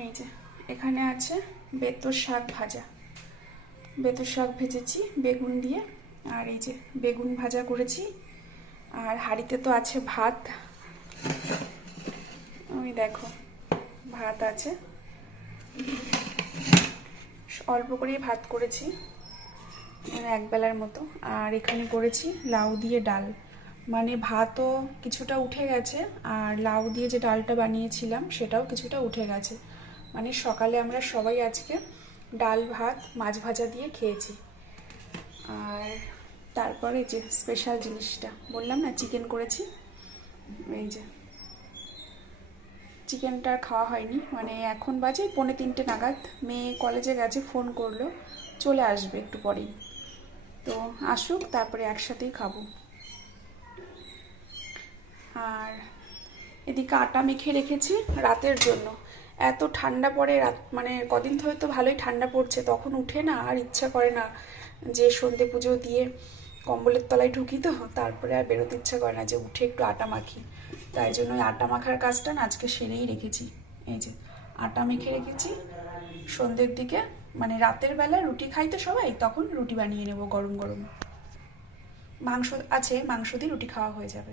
এই যে এখানে আছে বেতর শাক ভাজা, বেতর শাক ভেজেছি বেগুন দিয়ে, আর এই যে বেগুন ভাজা করেছি। আর হাঁড়িতে তো আছে ভাত, ওই দেখো ভাত আছে, অল্প করেই ভাত করেছি একবেলার মতো। আর এখানে করেছি লাউ দিয়ে ডাল, মানে ভাতও কিছুটা উঠে গেছে আর লাউ দিয়ে যে ডালটা বানিয়েছিলাম সেটাও কিছুটা উঠে গেছে। মানে সকালে আমরা সবাই আজকে ডাল ভাত মাছ ভাজা দিয়ে খেয়েছি। আর তারপরে যে স্পেশাল জিনিসটা বললাম না, চিকেন করেছি। এই যে চিকেনটা খাওয়া হয়নি, মানে এখন বাজে 2:45 নাগাদ, মেয়ে কলেজে গেছে, ফোন করলো চলে আসবে একটু পরেই, তো আসুক তারপরে একসাথেই খাবো। আর এদিকে আটা মেখে রেখেছি রাতের জন্য। এত ঠান্ডা পড়ে রাত, মানে কদিন ধরে তো ভালোই ঠান্ডা পড়ছে, তখন উঠে না আর ইচ্ছা করে না যে সন্ধে পুজো দিয়ে কম্বলের তলায় ঢুকি, তো তারপরে আর বেরোতে ইচ্ছা করে না যে উঠে একটু আটা মাখি। তাই জন্য ওই আটা মাখার কাজটা না আজকে সেরেই রেখেছি। এই যে আটা মেখে রেখেছি, সন্ধ্যের দিকে মানে রাতের বেলা রুটি খাই তো সবাই, তখন রুটি বানিয়ে নেব গরম গরম। মাংস আছে, মাংস দিয়ে রুটি খাওয়া হয়ে যাবে।